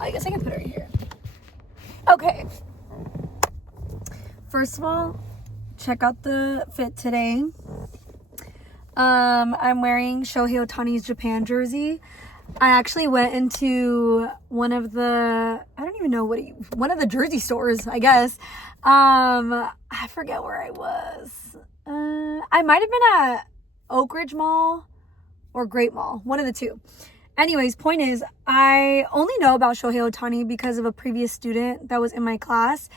I guess I can put it right here. Okay. First of all, check out the fit today. I'm wearing Shohei Ohtani's Japan jersey. I actually went into one of the, one of the jersey stores, I guess. I forget where I was. I might have been at Oak Ridge Mall or Great Mall, one of the two. Anyways, point is, I only know about Shohei Ohtani because of a previous student that was in my class.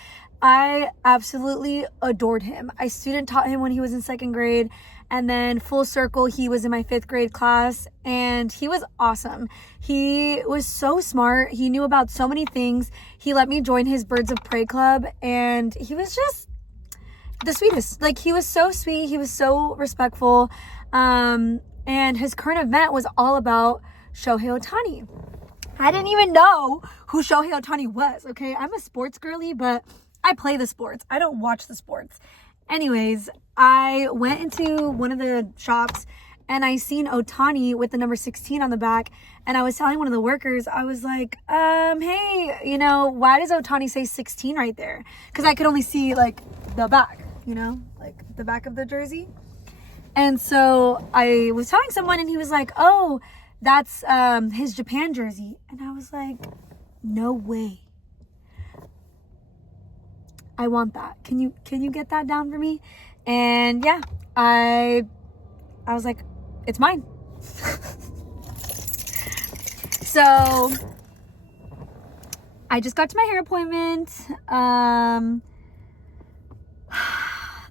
I absolutely adored him. I student taught him when he was in 2nd grade, and then full circle, he was in my 5th grade class, and he was awesome. He was so smart. He knew about so many things. He let me join his Birds of Prey club, and he was just the sweetest. Like, he was so sweet. He was so respectful. And his current event was all about Shohei Ohtani. I didn't even know who Shohei Ohtani was, okay? I'm a sports girly, but I play the sports. I don't watch the sports. Anyways, I went into one of the shops and I seen Ohtani with the number 16 on the back. And I was telling one of the workers, I was like, hey, why does Ohtani say 16 right there? Because I could only see like the back, like the back of the jersey. And so I was telling someone and he was like, oh, that's his Japan jersey. And I was like, no way. I want that. Can you get that down for me? And yeah, I was like, it's mine. So I just got to my hair appointment.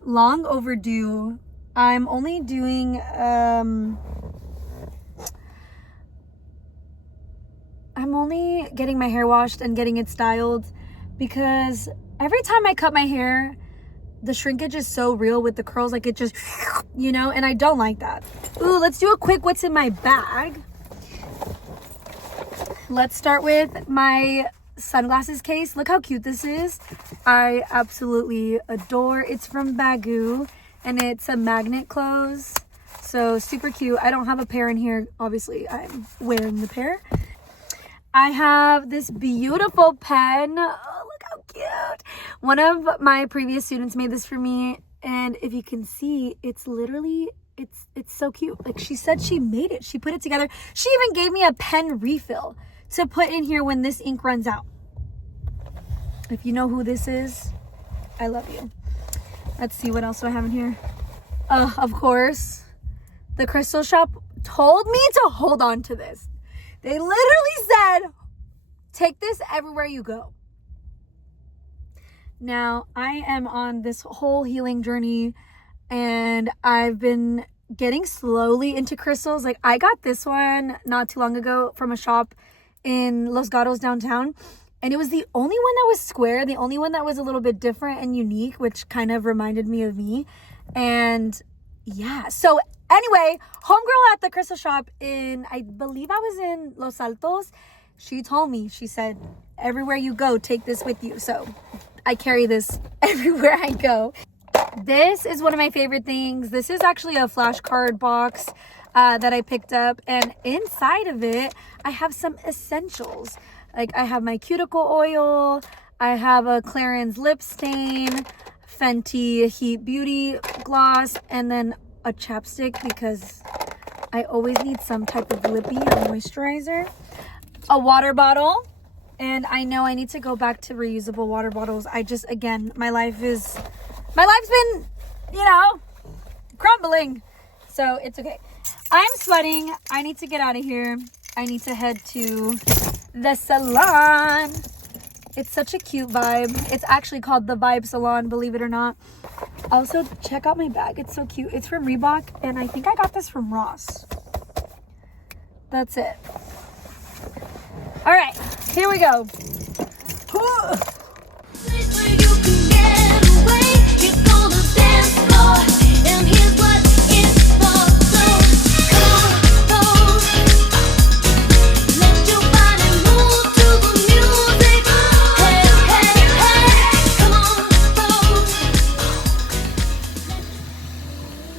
Long overdue. I'm only doing I'm only getting my hair washed and getting it styled because every time I cut my hair, the shrinkage is so real with the curls, like it just, and I don't like that. Ooh, let's do a quick what's in my bag. Let's start with my sunglasses case. Look how cute this is. I absolutely adore. It's from Baggu and it's a magnet close. So super cute. I don't have a pair in here. Obviously, I'm wearing the pair. I have this beautiful pen. Oh, look how cute. One of my previous students made this for me. And if you can see, it's literally, it's so cute. Like she said she made it. She put it together. She even gave me a pen refill to put in here when this ink runs out. If you know who this is, I love you. Let's see, what else do I have in here? Of course, the crystal shop told me to hold on to this. They literally said, take this everywhere you go. Now, I am on this whole healing journey and I've been getting slowly into crystals. Like I got this one not too long ago from a shop in Los Gatos downtown. And it was the only one that was square, the only one that was a little bit different and unique, which kind of reminded me of me. And yeah, so anyway, homegirl at the crystal shop I believe I was in Los Altos, she told me, she said, everywhere you go, take this with you. So I carry this everywhere I go. This is one of my favorite things. This is actually a flashcard box that I picked up. And inside of it, I have some essentials. Like I have my cuticle oil, I have a Clarins lip stain, Fenty Heat Beauty gloss, and then a chapstick because I always need some type of lippy or moisturizer. A water bottle, and I know I need to go back to reusable water bottles. Again, my life's been, crumbling. So it's okay. I'm sweating. I need to get out of here. I need to head to the salon. It's such a cute vibe. It's actually called the Vibe Salon, believe it or not. Also, check out my bag. It's so cute. It's from Reebok, and I think I got this from Ross. That's it. All right, here we go.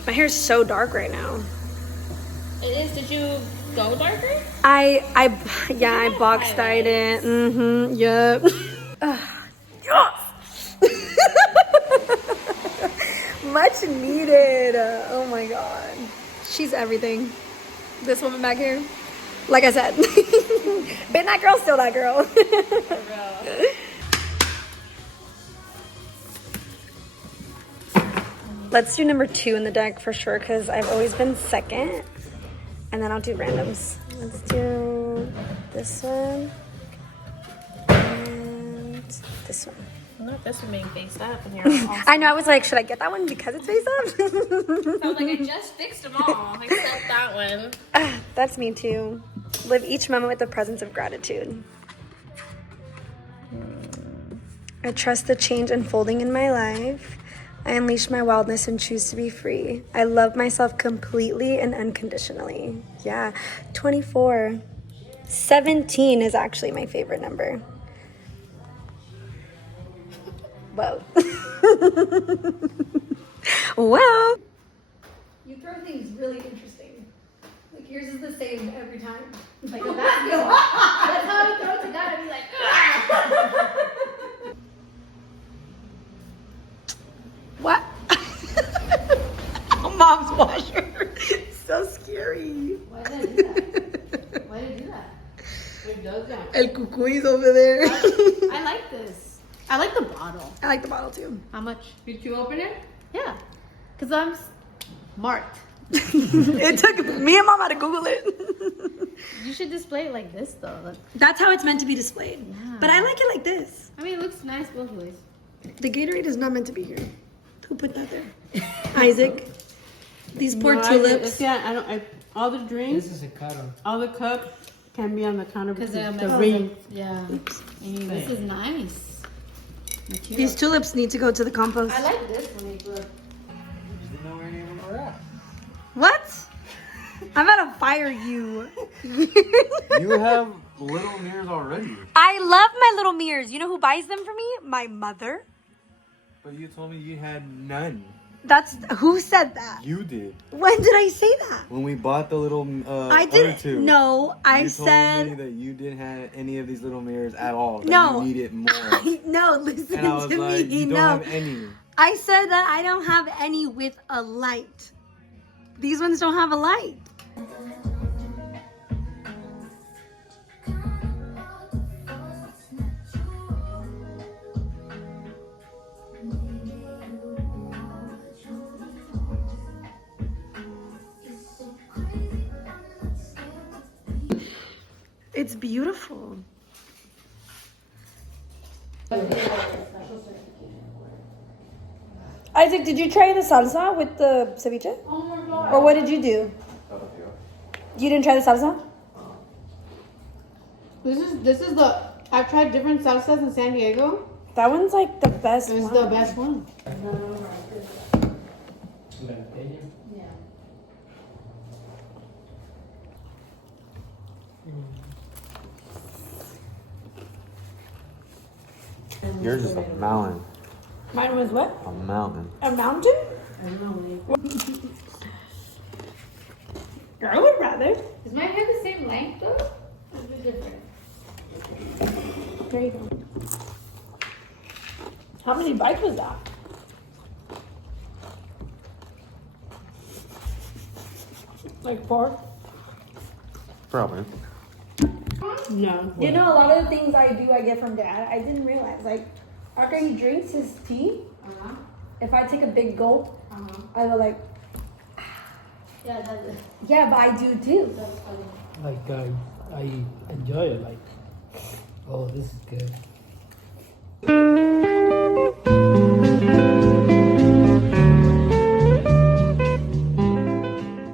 My hair's so dark right now. It is. Did you go darker? I box dyed it. Yep. Much needed. Oh my god. She's everything. This woman back here. Like I said. Been that girl, still that girl. Let's do number 2 in the deck for sure, because I've always been second. And then I'll do randoms. Let's do this one. And this one. Not this one being face up in here. I know, I was like, should I get that one because it's face up? I was like, I just fixed them all, except that one. That's me too. Live each moment with the presence of gratitude. I trust the change unfolding in my life. I unleash my wildness and choose to be free. I love myself completely and unconditionally. Yeah, 24. 17 is actually my favorite number. Whoa. Whoa. You throw things really interesting. Like yours is the same every time. Like a basketball. That's how I throw it to God. I'd be like, ah! What? Mom's washer. So scary. Why did I do that? Why did I do that? It does that. El cucuy is over there. I like this. I like the bottle. I like the bottle too. How much? Did you open it? Yeah. Because I'm smart. It took me and Mama to Google it. You should display it like this though. Like, That's how it's meant to be displayed. Yeah. But I like it like this. I mean, it looks nice both ways. The Gatorade is not meant to be here. Who put that there? Isaac. These poor No, tulips. All the drinks, This is a cutter. all the cups can be on the counter Because because they're the messed ring. Yeah. This is nice. These tulips need to go to the compost. I like this one. Look. You just didn't know where anyone were at. What? I'm gonna fire you. You have little mirrors already. I love my little mirrors. You know who buys them for me? My mother. But you told me you had none. That's who said that? You did. When did I say that? When we bought the little I other didn't. two. No, I you said told me that you didn't have any of these little mirrors at all. That No. You needed more. no. Listen And I was to like, me. you don't No, have any. I said that I don't have any with a light. These ones don't have a light. It's beautiful. Isaac, did you try the salsa with the ceviche? Oh my god. Or what did you do? You didn't try the salsa? This is the. I've tried different salsas in San Diego. That one's like the best It's one. the best one. Yours is a mountain. Mine was what? A mountain. A mountain? I would rather. Is my hair the same length though? Or is it different? There you go. How many bites was that? Like 4? Probably. No. You know, a lot of the things I do, I get from Dad. I didn't realize. Like, after he drinks his tea, if I take a big gulp, I go like, Yeah, that's it. yeah, but I do too. That's funny. Like I enjoy it. Like, oh, this is good.